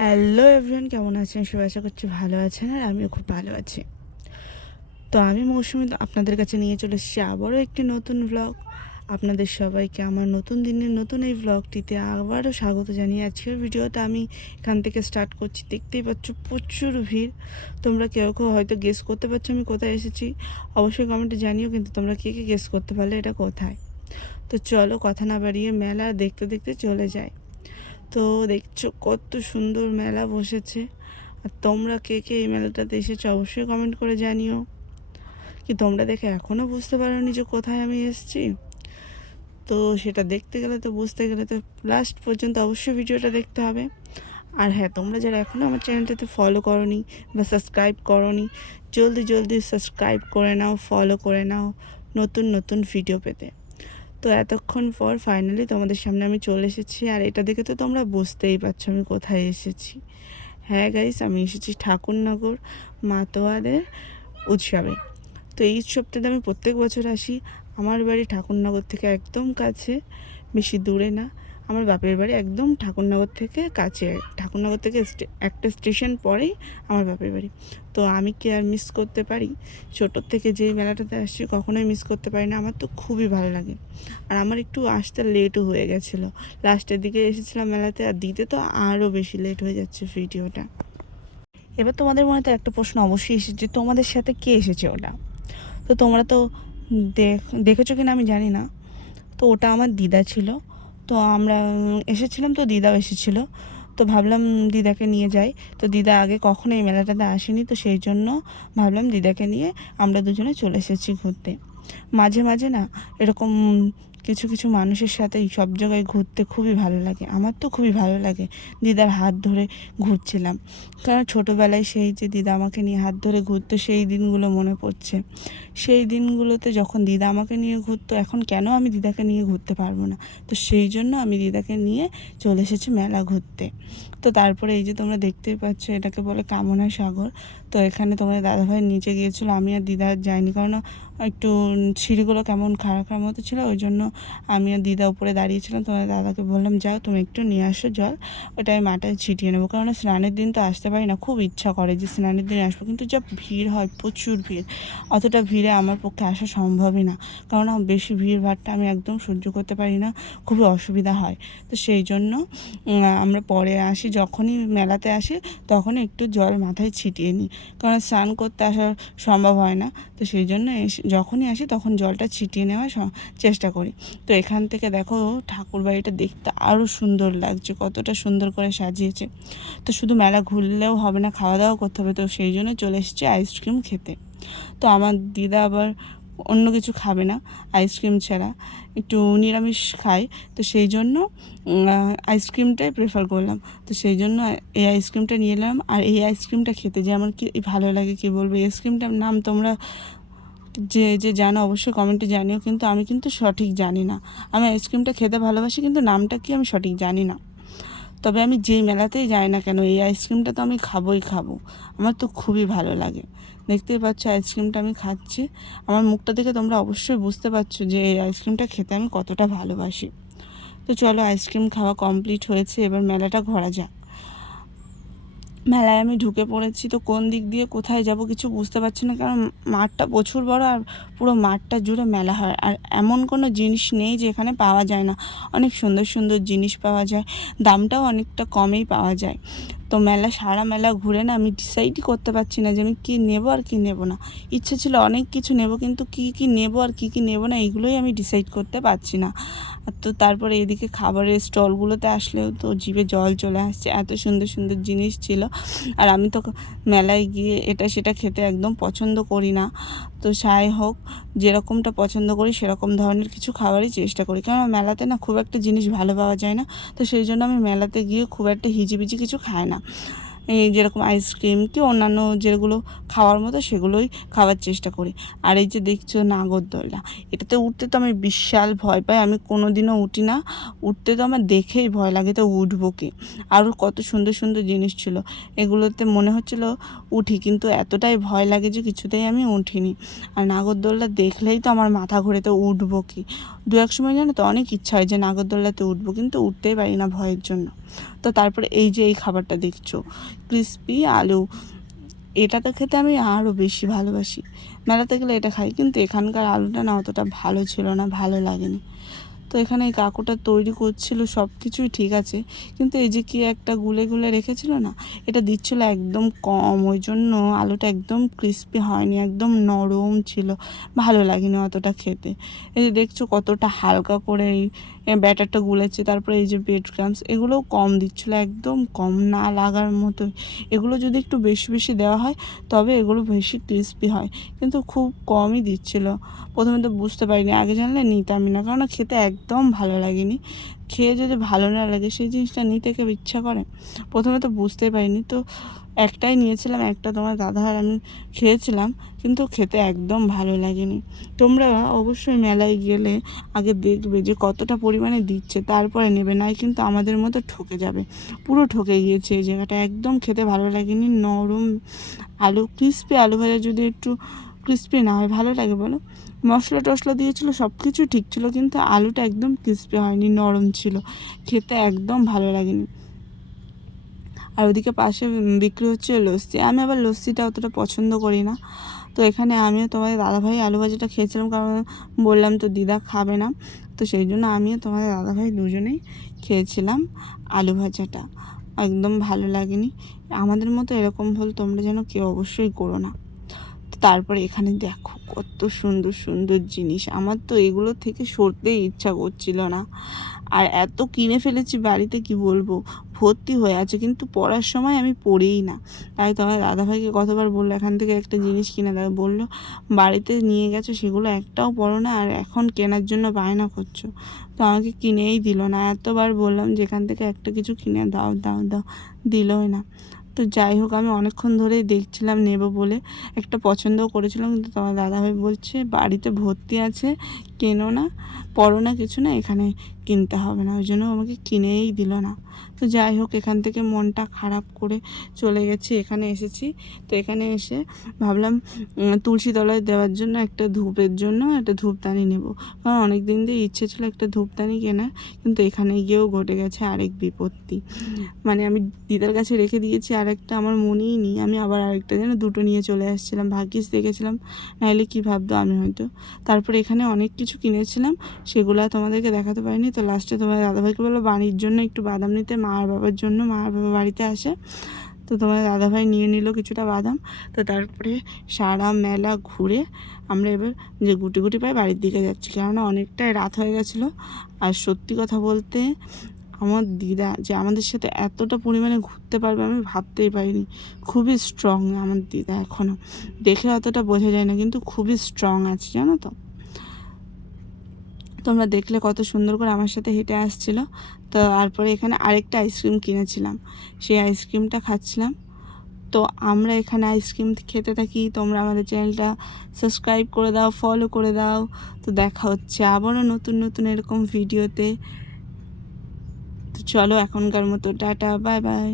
Hello everyone কেমন আছেন? সবাই আশা করছি ভালো আছেন আর আমিও খুব ভালো আছি। তো আমি মৌসুমি আপনাদের কাছে নিয়ে চলে এসেছি আবারও একটি নতুন ব্লগ আপনাদের সবাইকে আমার নতুন দিনের নতুন এই ব্লগটিতে আবারও স্বাগত জানিয়ে আজকের ভিডিওটা আমি এখান থেকে স্টার্ট করছি। দেখতেই পাচ্ছ প্রচুর ভিড়। তোমরা কেউ কেউ হয়তো গেস করতে পারছ আমি কোথায় এসেছি। অবশ্যই কমেন্টে জানিও কিন্তু তোমরা কে কে গেস করতে পারলে, এটা কোথায়? তো চলো কথা না বাড়িয়ে মেলা দেখতে দেখতে চলে যায় তো দেখছ কত সুন্দর মেলা বসেছে। আর তোমরা কে কে এই মেলাটাতে এসেছ অবশ্যই কমেন্ট করে জানিও। কি তোমরা দেখে এখনও বুঝতে পারো নি যে কোথায় আমি এসেছি? তো সেটা দেখতে গেলে তো বুঝতে গেলে তো লাস্ট পর্যন্ত অবশ্যই ভিডিওটা দেখতে হবে। আর হ্যাঁ তোমরা যারা এখনও আমার চ্যানেলটাতে ফলো করনি বা সাবস্ক্রাইব করনি, জলদি জলদি সাবস্ক্রাইব করে নাও ফলো করে নাও নতুন নতুন ভিডিও পেতে। তো এতক্ষণ পর ফাইনালি তোমাদের সামনে আমি চলে এসেছি। আর এটা দেখে তো তোমরা বুঝতেই পারছ আমি কোথায় এসেছি। হ্যাঁ গাইস আমি এসেছি ঠাকুরনগর মাতোয়াদের উৎসবে। তো এই উৎসবটাতে আমি প্রত্যেক বছর আসি। আমার বাড়ি ঠাকুরনগর থেকে একদম কাছে, বেশি দূরে না। আমার বাপের বাড়ি একদম ঠাকুরনগর থেকে কাছে, ঠাকুরনগর থেকে একটা স্টেশন পরেই আমার বাপের বাড়ি। তো আমি কি আর মিস করতে পারি? ছোটোর থেকে যেই মেলাটাতে আসছি কখনোই মিস করতে পারি না, আমার তো খুবই ভালো লাগে। আর আমার একটু আসতে লেটও হয়ে গেছিল। লাস্টের দিকে এসেছিলাম মেলাতে আর দিতে তো আরও বেশি লেট হয়ে যাচ্ছে ভিডিওটা। এবার তোমাদের মনে তো একটা প্রশ্ন অবশ্যই এসেছে তোমাদের সাথে কে এসেছে ওটা? তো তোমরা তো দেখ, দেখেছ কিনা আমি জানি না। তো ওটা আমার দিদা ছিল। তো আমরা এসেছিলাম তো দিদাও এসেছিল। তো ভাবলাম দিদাকে নিয়ে যাই। তো দিদা আগে কখনো এই মেলাটাতে আসেনি, তো সেই জন্য ভাবলাম দিদাকে নিয়ে আমরা দুজনে চলে এসেছি ঘুরতে। মাঝে মাঝে না এরকম কিছু কিছু মানুষের সাথে সব জায়গায় ঘুরতে খুবই ভালো লাগে। আমার তো খুবই ভালো লাগে দিদার হাত ধরে ঘুরছিলাম। কারণ ছোটোবেলায় সেই যে দিদা আমাকে নিয়ে হাত ধরে ঘুরতো, সেই দিনগুলো মনে পড়ছে। সেই দিনগুলোতে যখন দিদা আমাকে নিয়ে ঘুরতো, এখন কেন আমি দিদাকে নিয়ে ঘুরতে পারব না? তো সেই জন্য আমি দিদাকে নিয়ে চলে এসেছি মেলা ঘুরতে। তো তারপরে এই যে তোমরা দেখতেই পাচ্ছ, এটাকে বলে কামনা সাগর। তো এখানে তোমাদের দাদাভাই নিচে গিয়েছিল, আমি আর দিদা যাইনি। কারণ একটু সিঁড়িগুলো কেমন খারাপ খারাপ মতো ছিল, ওই জন্য আমি আর দিদা উপরে দাঁড়িয়েছিলাম। তোমাদের দাদাকে বললাম, যাও, তুমি একটু নিয়ে আসো জল, ওটা আমি মাথায় ছিটিয়ে নেব। কারণ স্নানের দিন তো আসতে পারি না, খুব ইচ্ছা করে যে স্নানের দিন আসব। কিন্তু যা ভিড় হয়, প্রচুর ভিড়। অতটা ভিড়ে আমার পক্ষে আসা সম্ভবই না। কারণ বেশি ভিড় ভাড়টা আমি একদম সহ্য করতে পারি না, খুবই অসুবিধা হয়। তো সেই জন্য আমরা পরে আসি, যখনই মেলাতে আসি, তখনই একটু জল মাথায় ছিটিয়ে নিই। কারণ স্নান করতে আসা সম্ভব হয় না। তো সেই জন্য যখনই আসি তখন জলটা ছিটিয়ে নেওয়ার চেষ্টা করি। তো এখান থেকে দেখো ঠাকুর বাড়িটা দেখতে আরও সুন্দর লাগছে, কতটা সুন্দর করে সাজিয়েছে। তো শুধু মেলা ঘুরলেও হবে না, খাওয়া দাওয়া করতে হবে। তো সেই জন্য চলে এসেছি আইসক্রিম খেতে। তো আমার দিদা আবার অন্য কিছু খাবে না আইসক্রিম ছাড়া। একটু নিরামিষ খায় তো সেই জন্য আইসক্রিমটাই প্রেফার করলাম। তো সেই জন্য এই আইসক্রিমটা নিয়ে এলাম। আর এই আইসক্রিমটা খেতে যে আমার কি ভালো লাগে, কি বলব? এই আইসক্রিমটার নাম তোমরা যে যে জানো অবশ্যই কমেন্টে জানিও, কিন্তু আমি কিন্তু সঠিক জানি না। আমি আইসক্রিমটা খেতে ভালোবাসি, কিন্তু নামটা কি আমি সঠিক জানি না। তবে আমি যেই মেলাতেই যাই না কেন, এই আইসক্রিমটা তো আমি খাবোই খাব। আমার তো খুবই ভালো লাগে। দেখতেই পাচ্ছ আইসক্রিমটা আমি খাচ্ছি। আমার মুখটা দেখে তোমরা অবশ্যই বুঝতে পারছ যে এই আইসক্রিমটা খেতে আমি কতটা ভালোবাসি। তো চলো আইসক্রিম খাওয়া কমপ্লিট হয়েছে, এবার মেলাটা ঘোরা যাক। মেলায় আমি ঢুকে পড়েছি, তো কোন দিক দিয়ে কোথায় যাব কিছু বুঝতে পারছি না, কারণ মাঠটা প্রচুর বড় আর পুরো মাঠটা জুড়ে মেলা হয়। আর এমন কোনো জিনিস নেই যে এখানে পাওয়া যায় না। অনেক সুন্দর সুন্দর জিনিস পাওয়া যায়, দামটাও অনেকটা কমেই পাওয়া যায়। তো মেলা, সারা মেলা ঘুরে না আমি ডিসাইডই করতে পারছি না যে আমি কী নেব আর কী নেব না। ইচ্ছে ছিল অনেক কিছু নেব কিন্তু কী কী নেব আর কী কী নেব না এইগুলোই আমি ডিসাইড করতে পারছি না। তো তারপরে এদিকে খাবারের স্টলগুলোতে আসলেও তো জিভে জল চলে আসছে, এত সুন্দর সুন্দর জিনিস ছিল। আর আমি তো মেলায় গিয়ে এটা সেটা খেতে একদম পছন্দ করি না। তো যাই হোক, যেরকমটা পছন্দ করি সেরকম ধরনের কিছু খাবারই চেষ্টা করি। কারণ মেলাতে না খুব একটা জিনিস ভালো পাওয়া যায় না। তো সেই জন্য আমি মেলাতে গিয়ে খুব একটা হিজিবিজি কিছু খাই না। এই যেরকম আইসক্রিম কি অন্যান্য যেগুলো খাওয়ার মতো সেগুলোই খাওয়ার চেষ্টা করি। আর এই যে দেখছ নাগরদোলনা এটাতে উঠতে তো আমি বিশাল ভয় পাই, আমি কোনো দিনও উঠি না। উঠতে তো আমার দেখেই ভয় লাগে তো উঠবো কি। আরও কত সুন্দর সুন্দর জিনিস ছিল, এগুলোতে মনে হচ্ছিল উঠি, কিন্তু এতটাই ভয় লাগে যে কিছুতেই আমি উঠিনি। আর নাগরদোলনা দেখলেই তো আমার মাথা ঘুরে তো উঠবো কি। দু এক সময় জানো তো অনেক ইচ্ছা হয় যে নাগরদোলনাতে উঠবো, কিন্তু উঠতেই পারি না ভয়ের জন্য। তো তারপরে এই যে এই খাবারটা দেখছ ক্রিসপি আলু এটা তো খেতে আমি আরও বেশি ভালোবাসি। মেলাতে গেলে এটা খাই, কিন্তু এখানকার আলুটা না অতটা ভালো ছিল না, ভালো লাগেনি। এখানে এই কাকুটা তৈরি করছিল সব কিছুই ঠিক আছে। কিন্তু এই যে কি একটা গুলে গুলে রেখেছিল না, এটা দিচ্ছিল একদম কম, ওই জন্য আলুটা একদম ক্রিস্পি হয়নি, একদম নরম ছিল। ভালো লাগেনি অতটা খেতে। এই যে দেখছ কতটা হালকা করে এই ব্যাটারটা গুলেছে, তারপরে এই যে ব্রেড ক্রামস এগুলোও কম দিচ্ছিল, একদম কম না লাগার মতো এগুলো যদি একটু বেশি বেশি দেওয়া হয়, তবে এগুলো বেশি ক্রিস্পি হয়। কিন্তু খুব কমই দিচ্ছিল। প্রথমে তো বুঝতে পারিনি, আগে জানলে নিতামই না কারণ খেতে একদম ভালো লাগেনি। খেয়ে যদি ভালো না লাগে, সেই জিনিসটা নিতে কেউ ইচ্ছা করে? প্রথমে তো বুঝতেই পারিনি। তো একটাই নিয়েছিলাম, একটা তোমার দাদা আর আমি খেয়েছিলাম, কিন্তু খেতে একদম ভালো লাগেনি। তোমরা অবশ্যই মেলায় গেলে আগে দেখবে যে কতটা পরিমাণে দিচ্ছে, তারপরে নেবে, নাই কিন্তু আমাদের মতো ঠকে যাবে। পুরো ঠকে গিয়েছে এই জায়গাটা। একদম খেতে ভালো লাগেনি। নরম আলু ক্রিস্পি আলু ভাজা যদি একটু ক্রিস্পি না হয়, ভালো লাগে বলো? মশলা টশলা দিয়েছিল সব কিছু ঠিক ছিল, কিন্তু আলুটা একদম ক্রিস্পি হয়নি, নরম ছিল। খেতে একদম ভালো লাগেনি। আর ওদিকে পাশে বিক্রি হচ্ছে লস্যি। আমি আবার লস্যিটা অতটা পছন্দ করি না। তো এখানে আমিও তোমাদের দাদাভাই আলু ভাজাটা খেয়েছিলাম, কারণ বললাম তো দিদা খাবে না। তো সেই জন্য আমিও তোমাদের দাদাভাই দুজনেই খেয়েছিলাম আলু ভাজাটা। একদম ভালো লাগেনি। আমাদের মতো এরকম ভুল তোমরা যেন কেউ অবশ্যই করো না। তারপরে এখানে দেখো কত সুন্দর সুন্দর জিনিস। আমার তো এগুলো থেকে সরতেই ইচ্ছা করছিল না। আর এত কিনে ফেলেছি বাড়িতে কি বলব? ভর্তি হয়ে আছে, কিন্তু পড়ার সময় আমি পড়েই না। তাই তোমার দাদাভাইকে কতবার বলল, এখান থেকে একটা জিনিস কিনে দেয় বলল, বাড়িতে নিয়ে গেছো, সেগুলো একটাও পড়ো না, আর এখন কেনার জন্য বায়না করছ। তো আমাকে কিনেই দিল না। এতবার বললাম, যেখান থেকে একটা কিছু কিনে দাও দাও দাও। দিলই না। তো যাই হোক, আমি অনেকক্ষণ ধরেই দেখছিলাম নেব বলে। একটা পছন্দও করেছিলাম, কিন্তু তোমার দাদাভাই বলছে বাড়িতে ভর্তি আছে কেনো না, পরো না কিছু না, এখানে কিনতে হবে না। ওই জন্য আমাকে কিনেই দিল না। তো যাই হোক, এখান থেকে মনটা খারাপ করে চলে গেছি, এখানে এসেছি। তো এখানে এসে ভাবলাম তুলসী তলায় দেওয়ার জন্য একটা ধূপের জন্য একটা ধূপদানি নেব। কারণ অনেক দিন দিয়ে ইচ্ছে ছিল একটা ধূপদানি কেনার, কিন্তু এখানে গিয়েও ঘটে গেছে আরেক বিপত্তি। মানে আমি দিদার কাছে রেখে দিয়েছি, আরেকটা আমার মনেই নেই। আমি আবার আরেকটা যেন দুটো নিয়ে চলে আসছিলাম। ভাগ্যিস দেখেছিলাম নাহলে কী ভাবতো আমি হয়তো। তারপরে এখানে অনেক কিছু কিনেছিলাম, সেগুলো তোমাদেরকে দেখাতে পারিনি। তো লাস্টে তোমার দাদাভাইকে বলল বাড়ির জন্য একটু বাদাম নিতে, মা আর বাবার জন্য, মা আর বাবা বাড়িতে আসে। তো তোমার দাদাভাই নিয়ে নিল কিছুটা বাদাম। তো তারপরে সারা মেলা ঘুরে আমরা এবার যে গুটি গুটি পাই বাড়ির দিকে যাচ্ছি, কেননা অনেকটাই রাত হয়ে গেছিল। আর সত্যি কথা বলতে, আমার দিদা যে আমাদের সাথে এতটা পরিমাণে ঘুরতে পারবে আমি ভাবতেই পারিনি। খুবই স্ট্রং আমার দিদা এখনও দেখে অতটা বোঝা যায় না, কিন্তু খুবই স্ট্রং আছে, জানো তো? তোমরা দেখলে কত সুন্দর করে আমার সাথে হেঁটে আসছিল। তো তারপরে এখানে আরেকটা আইসক্রিম কিনেছিলাম। সেই আইসক্রিমটা খাচ্ছিলাম। তো আমরা এখানে আইসক্রিম খেতে থাকি। তোমরা আমাদের চ্যানেলটা সাবস্ক্রাইব করে দাও ফলো করে দাও। তো দেখা হচ্ছে আবারও নতুন নতুন এরকম ভিডিওতে তো চলো এখনকার মতো, টাটা বাই বাই